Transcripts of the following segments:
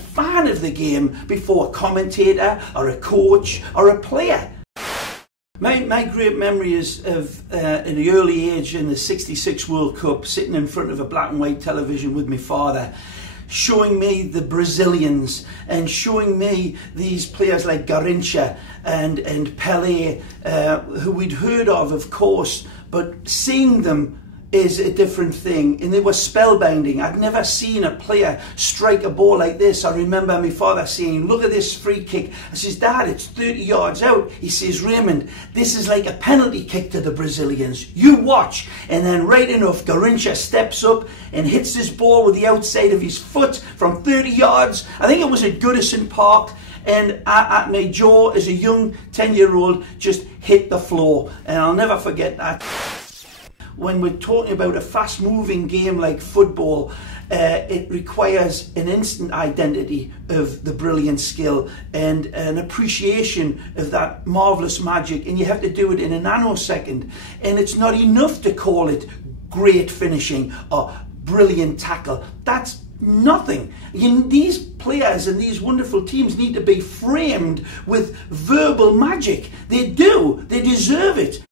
fan of the game before a commentator or a coach or a player. My great memory is of, at an early age in the '66 World Cup, sitting in front of a black and white television with my father, showing me the Brazilians and showing me these players like Garrincha and Pelé, who we'd heard of course, but seeing them is a different thing, and they were spellbinding. I'd never seen a player strike a ball like this. I remember my father saying, "Look at this free kick." I says, "Dad, it's 30 yards out." He says, "Raymond, this is like a penalty kick to the Brazilians. You watch." And then right enough, Garrincha steps up and hits this ball with the outside of his foot from 30 yards. I think it was at Goodison Park. And my jaw as a young 10-year-old just hit the floor. And I'll never forget that. When we're talking about a fast-moving game like football, it requires an instant identity of the brilliant skill and an appreciation of that marvellous magic, and you have to do it in a nanosecond. And it's not enough to call it great finishing or brilliant tackle. That's nothing. These players and these wonderful teams need to be framed with verbal magic. They do. They deserve it.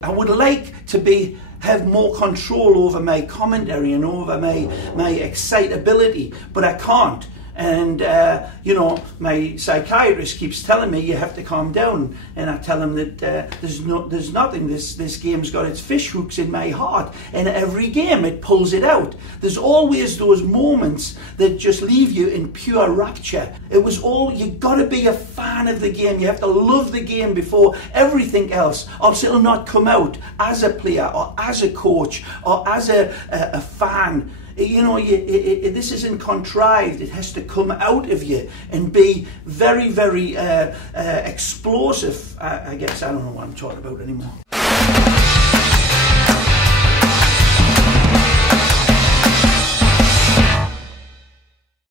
I would like to have more control over my commentary and over my excitability, but I can't. And you know, my psychiatrist keeps telling me you have to calm down, and I tell him that there's nothing. This game's got its fish hooks in my heart, and every game it pulls it out. There's always those moments that just leave you in pure rapture. You got to be a fan of the game. You have to love the game before everything else, or it'll not come out as a player or as a coach or as a fan. You know, this isn't contrived. It has to come out of you and be very, very explosive. I guess I don't know what I'm talking about anymore.